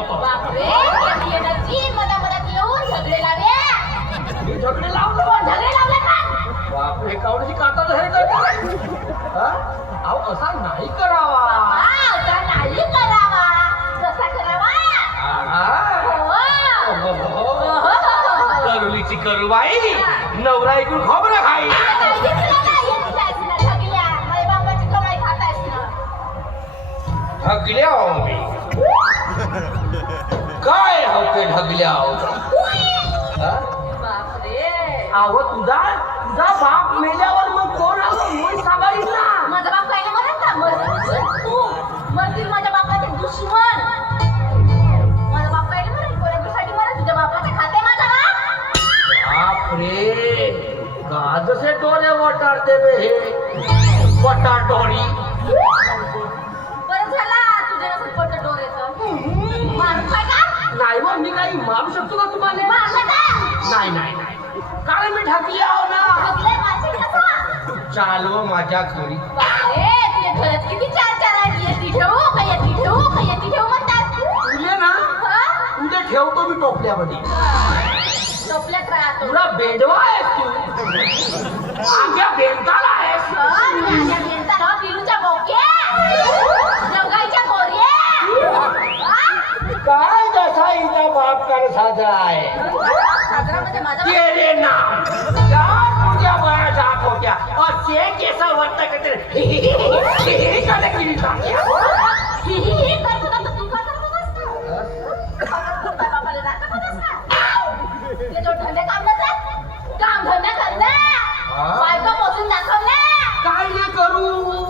बापरे येण्याची मला येऊन झगडे लावे. झगडे लावलं झगडे लावले का? बापरे कावडीची काटाला हे करते. अहो असा नाही करावा. असा नाही करावा. कसा करावा? करुलीची करूबाई नवरा ऐकून खोबरं खाई. ढगल्या हो मी काय होते ढगल्या हो. अहो तुझा बाप मेल्यावर मग कोण मूळ सांभाळील ना. माझा बाप काय म्हणत का? तू मरतील माझ्या बापाचे दुश्मन. माझा बाप काय म्हणत कोणासाठी म्हणत तुझ्या बापाचे खाते माझा बाप. बापरे गाजसे डोळे वटारते बे हे वटाटोरी. बरं झाला तुझ्या नसेल पट डोळ्याचं. मारू काय का? नाही मग मी काही मारू शकतो का तुम्हाला? मारलं का? नाही नाही नाही कारण मी ढकली आहो ना. आपल्या माझी कसा? चालव माझ्या घरी. बापरे तुझ्या घरात किती चार आहेत. येती ठेवू का येती ठेवू का येती ठेवू म्हणतात. तुले ना तुझे ठेवतो मी टोपल्यामध्ये. टोपल्यात राहतो. तुला बेंडवा आहेस तू. आग्या बेंताला आहेस. माझ्या बेंताला पिलूच्या बोक्या जगायच्या गोऱ्या. काय जसा इंचा बाप कर साजरा आहे. साजरा म्हणजे माझा तेरे नाम क्या तुझ्या बाया जात होत्या असे केस वर्त करते. काय केली टाक्या. ही करतो का तू का करतो बापाला राखत होतास. ते जो धंदे काम धंदे करणं बायका मोजून दाखवणे. काय नाही करू.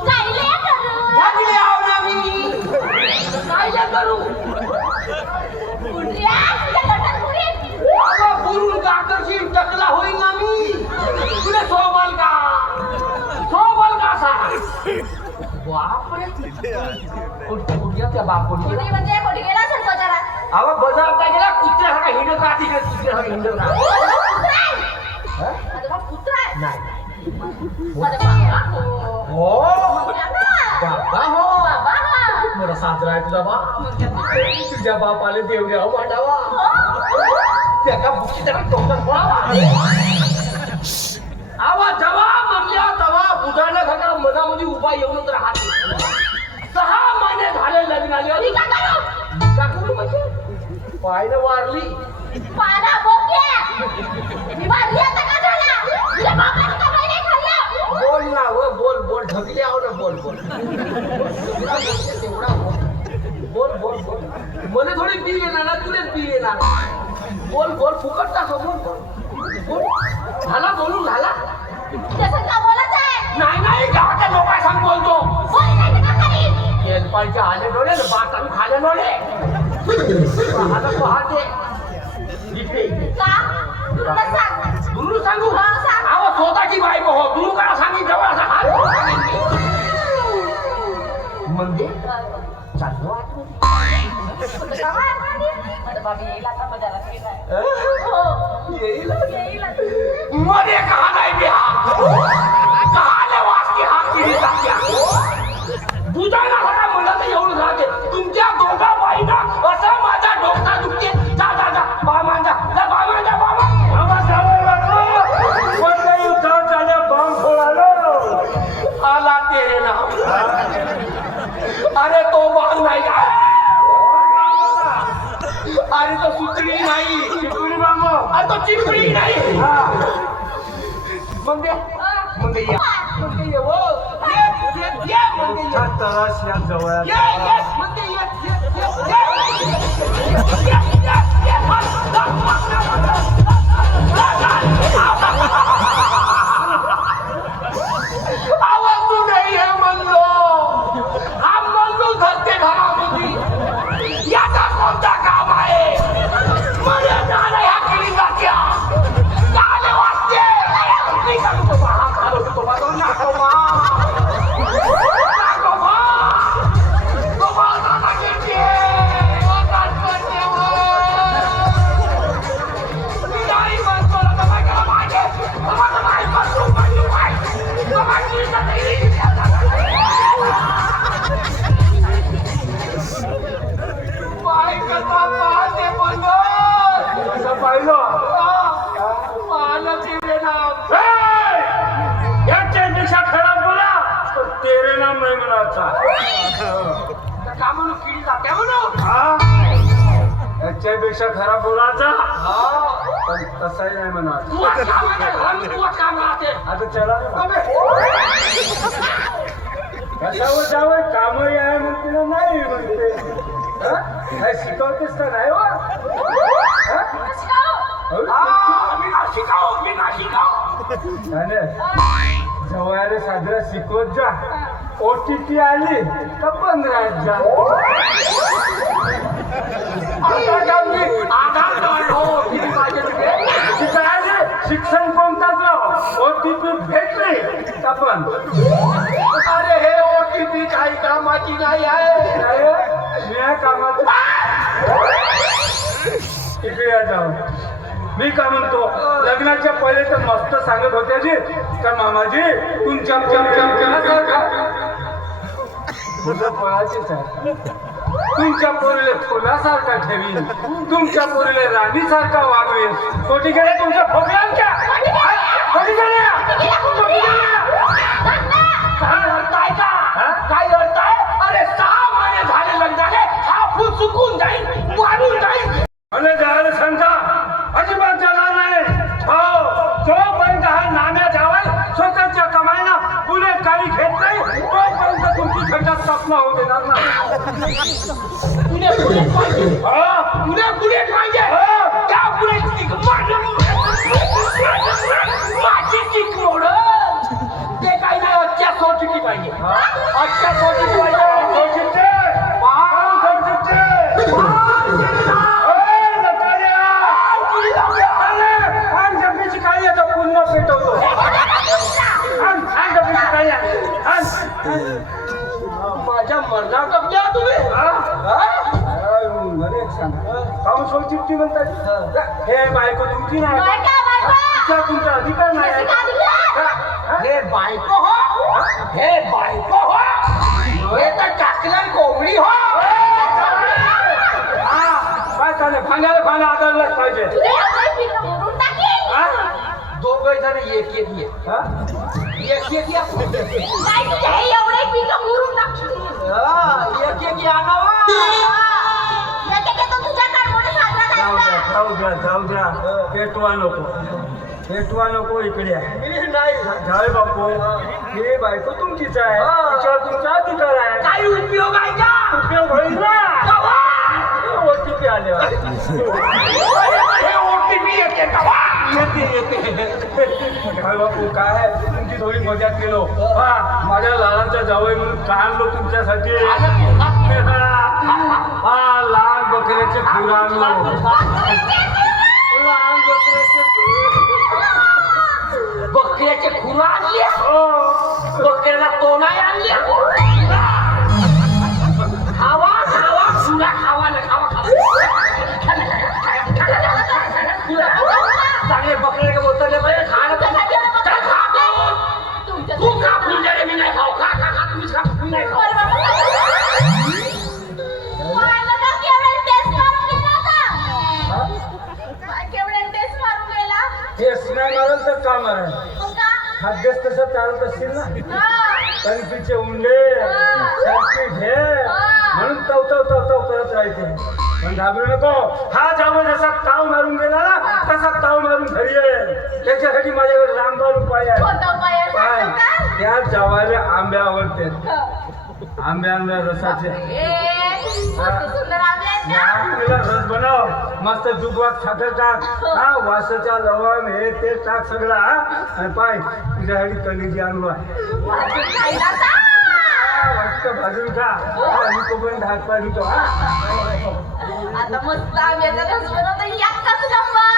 जायले करू. ढकले आहो ना मी. काय नाही करू. कुंड्रिया तुझ्या गटात कुंडी. बाबा बुरून काकरशी टकला होईन ना मी. तुला सोबल का सा. बापरे कुठल्या त्या बापून कुंडी म्हणजे कुठे गेला असेल बाजारात. अहो बाजारात गेला कुत्र्यासारखा हिंडत राहते का कुत्र्यासारखा हिंडत राहते. माझा बाप कुत्रा आहे. नाही माझा बाप हो बाबा हो बाबा मला साजरा आहे तुझा बाप. तुझ्या बापाले देवड्या मांडावा. त्याका बुकी त्याला टोकन पळावा. आवा जवा म्हणल्या तवा बुधायला घाटा मनामध्ये उभा येऊनच राहते. 6 महिने झाले लग्नाला. का करू म्हणजे पायनं वारली. पाना बोक्या मी मारली आता का झाला. तुझ्या बापाने का नाही खाल्लं. बोल ना व बोल ढकले आहो ना बोल तेवढा बोल मला थोडी बिल येणार ना तुलेच बिल येणार. बोल फुकट टाक बोल झाला बोलून झाला. तसं का बोलत आहे. नाही गावाच्या लोकांना सांग बोलतो. बोल नाही का करी. केलपाळचे आले डोळे बातान खाले डोळे. आता पाहते इकडे का तुला सांग. गुरु सांगू सांग. आवा स्वतःची बायको हो गुरु करा सांगितलं जवळ असा हात म्हणजे चाललो माझा बाबी येईल आता बाजारात गेलाय. येईल मध्ये कहा नाही बिहा कहाले वाचते हा किरी टाक्या. बुजायला घरा म्हणलं तर एवढं राहते. तुमच्या दोघा बाईना असं माझा डोका दुखते. जा बाबा जा आला तेरे नाम. अरे तो बाग नाही अरे तो सुतळी नाही. चिपळी बांगो अरे तो चिपळी नाही. मग ये वो ये तरास या जवळ आवाज तू नाही आहे म्हणलो. हा म्हणलो धरते घरामध्ये. याचा कोणता काम आहे. मला झालं ह्या किडी जात्या झाले वाचते. होता. का म्हणू किडी जात्या म्हणू हा त्याच्यापेक्षा खरा बोलायचा हा पण तसाही नाही म्हणा. तू काम राहते आता चला कशावर जावं कामही आहे म्हणते ना नाही म्हणते. काय शिकवतेस का नाही वा मी ना शिकाव जवळ साजरा शिकवत जा. OTP आली का 15 जा. आधार कार्ड हो किती पाहिजे तिथे तिथं आहे शिक्षण कोणताच राव OTP भेटले का पण. अरे हे OTP काही कामाची नाही आहे मी कामात इकडे या जाऊ. मी का म्हणतो लग्नाच्या पहिले तर मस्त सांगत होते जी का मामाजी तुमच्या फळाचीच आहे. तुमच्या पोरीला फुलासारखा ठेवीन तुमच्या पोरीला राणीसारखा वागवेन. कोटी गेले तुमच्या फोकलांच्या कोटी गेले काय अर्थ आहे अरे 6 महिने झाले लग्नाले हा फूल चुकून जाईल वाढून जाईल. अरे जायला सांगता अजिबात जाणार नाही. हो जोपर्यंत हा नाम्या जावाय स्वतःच्या कमाईना पुढे काही घेत नाही तोपर्यंत तुमची खड्ड्यात स्थापना होऊ देणार नाही. पुढे पाहिजे हा पुढे पाहिजे त्या पुढे माझी किक मोडल ते काही नाही अच्छा सोटिकी पाहिजे अच्छा सोटिकी पाहिजे. पूर्ण पेटवतो. माझ्या मरणार कपड्या तुम्ही काऊन सोचिट्टी म्हणतात. हे बायको तुमची नाही तुमचा अधिकार नाही आहे. हे बायको हो हे बायको हो हे तर टाकलं कोंबडी हो. काय चालेल भांड्याला भांडा आदरलाच पाहिजे. दोघं जण एक एक ये हा? एक एक या एक एक या ना जाऊ द्या पेटवा नको इकडे नाही जाय बापू हे बायको तुमचीच आहे तिच्यावर तुमचा अधिकार आहे. काही उपयोग आहे का उपयोग होईल ना OTP आले हे OTP येते का काय बापू काय तुमची थोडी मजा केलो. हा माझ्या लालाचा जावई म्हणून काय आणलो तुमच्यासाठी. हा लहान बकऱ्याचे खुर आणलो. लहान बकऱ्याचे खुरा आणल्या हो बकऱ्याला तोंडाय आणल्या खावा खावा खुरा खावा ना खावा चांगले बकरे के बोतले पाहिजे तू खा फुलझाडे मी नाही खाऊ खा खा खा तुम्हीच खा मी नाही खाऊ तेच नाही मारल तर का मारेल. खाद्यच तसं चालत असतील ना. कणकीचे उंडे सारखी घे म्हणून तव करत राहायचे. पण घाबरू नको. हा जावं जसा ताव मारून गेला ना तसा ताव मारून घरी येईल. त्याच्यासाठी माझ्याकडे रामबाण उपाय आहे. काय त्या जावायला आंबे आवडते. आंब्या रसाचे आंब्याला रस बनव मस्त दुधवात साखर टाक. हा वासाचा लवंग हे ते टाक सगळं. हा आणि पाय तुझ्यासाठी कणीची आणलो आहे. वाटतं भाजून खा. मी तो पण ढाक पाहिजे तो. आता मस्त आम्ही आता रस बनवतो. एकच नंबर.